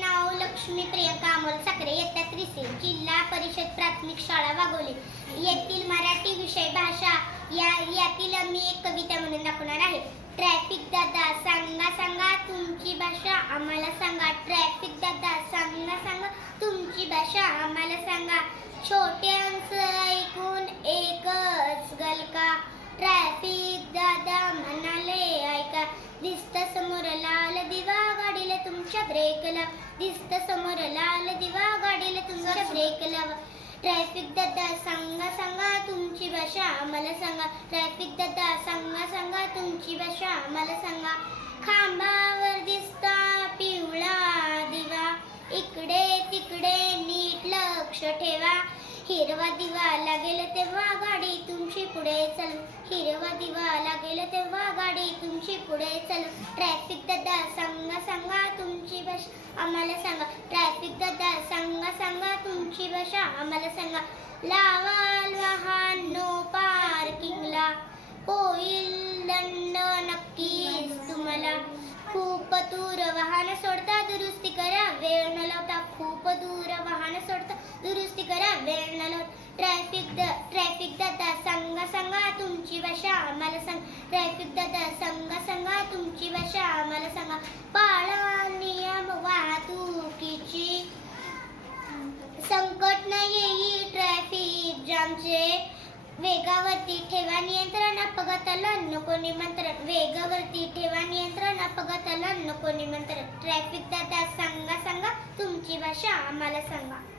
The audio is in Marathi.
नाव लक्ष्मी प्रियंका अमोल साखरे इयत्ता त्रिसे जिल्हा परिषद प्राथमिक शाळा वाघोली येथील मराठी विषय भाषा या यातील मी एक कविता म्हणून दाखवणार आहे. ट्रॅफिक दादा सांगा सांगा तुमची भाषा आम्हाला सांगा. ट्रॅफिक दादा सांगा सांगा तुमची भाषा आम्हाला सांगा. छोट्यांचं ऐकून एकच गलका ट्रॅफिक दादा म्हणाले ऐका दिसत समोर लाल दिवा गाडीला तुमच्या ब्रेक लाव दिसत समोर लाल दिवा गाडीला. तुमच्या ब्रेक लाव ट्रॅफिक दादा सांगा सांगा तुमची भाषा आम्हाला सांगा. ट्रॅफिक दादा सांगा सांगा तुमची भाषा आम्हाला सांगा. खांबावर दिसता पिवळा दिवा. इकडे तिकडे नीट लक्ष ठेवा. हिरवा दिवा लागेल तेव्हा गाडी तुमची पुढे चल. हिरवा दिवा लागेल तेव्हा गाडी तुमची पुढे चल. ट्रॅफिक दादा सांगा सांगा तुमची भाषा आम्हाला सांगा. ट्रॅफिक दादा सांगा सांगा तुमची भाषा. आम्हाला सांगा. लावाल वाहन नो पार्किंगला होईल दंड नक्कीच तुम्हाला. खूप दूर वाहन सोडता दुरुस्ती करा. वेळ न लावता खूप दूर वाहन सोडता दुरुस्ती करा. वेळ न लावता. ट्रॅफिक द ट्रॅफिक दादा सांगा सांगा तुमची भाषा. आम्हाला सांग. ट्रॅफिक दादा सांगा सांगा तुमची भाषा. आम्हाला सांगा. आमचे वेगावरती ठेवा नियंत्रण अपघाताला नको निमंत्रण. वेगावरती ठेवा नियंत्रण अपघाताला नको निमंत्रण. ट्रॅफिक दादा सांगा सांगा. तुमची भाषा आम्हाला सांगा.